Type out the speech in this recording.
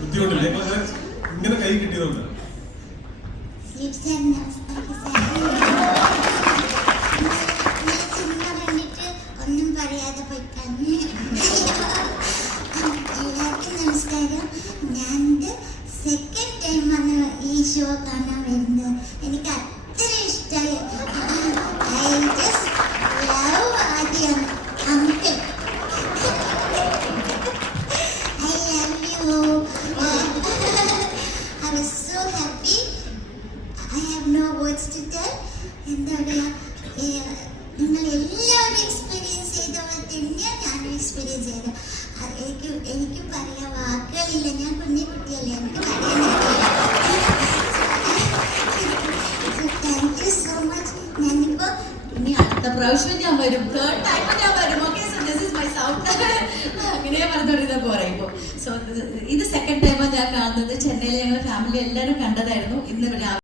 ബുദ്ധിമുട്ടില്ലേ ഇങ്ങനെ കൈ കിട്ടിയതുകൊണ്ട്? ഒന്നും പറയാതെ പോയിക്കാണ്. എല്ലാവർക്കും നമസ്കാരം. ഞാൻ സെക്കൻഡ് ടൈം ആണ് ഈ ഷോ കാണാൻ വരുന്നത്. എനിക്ക് അത്ര ഇഷ്ടമായി. ഐ ജസ്റ്റ് ലവ് ആദ്യം uncle. I love you. I was so happy. I have no words to tell. എന്താ പറയുക, നിങ്ങൾ എല്ലാവരും എക്സ്പീരിയൻസ് ചെയ്ത പോലെ തന്നെയാണ് ഞാനും എക്സ്പീരിയൻസ് ചെയ്തത്. എനിക്ക് പറയാൻ വാക്കുകളില്ല. ഞാൻ കുഞ്ഞു കുട്ടിയല്ലേ, എനിക്ക് പറയാൻ താങ്ക് യു സോ മച്ച്. ഞാനിപ്പോൾ ഇനി അടുത്ത പ്രാവശ്യം ഞാൻ വരും, തേർഡ് ടൈം ഞാൻ വരും. Okay, so this is my sound. അങ്ങനെ പറഞ്ഞുകൊണ്ടിരുന്ന പോരാ ഇപ്പോൾ. സോ ഇത് സെക്കൻഡ് ടൈമാണ് ഞാൻ കാണുന്നത്. ചെന്നൈയിൽ ഞങ്ങൾ ഫാമിലി എല്ലാവരും കണ്ടതായിരുന്നു. ഇന്ന്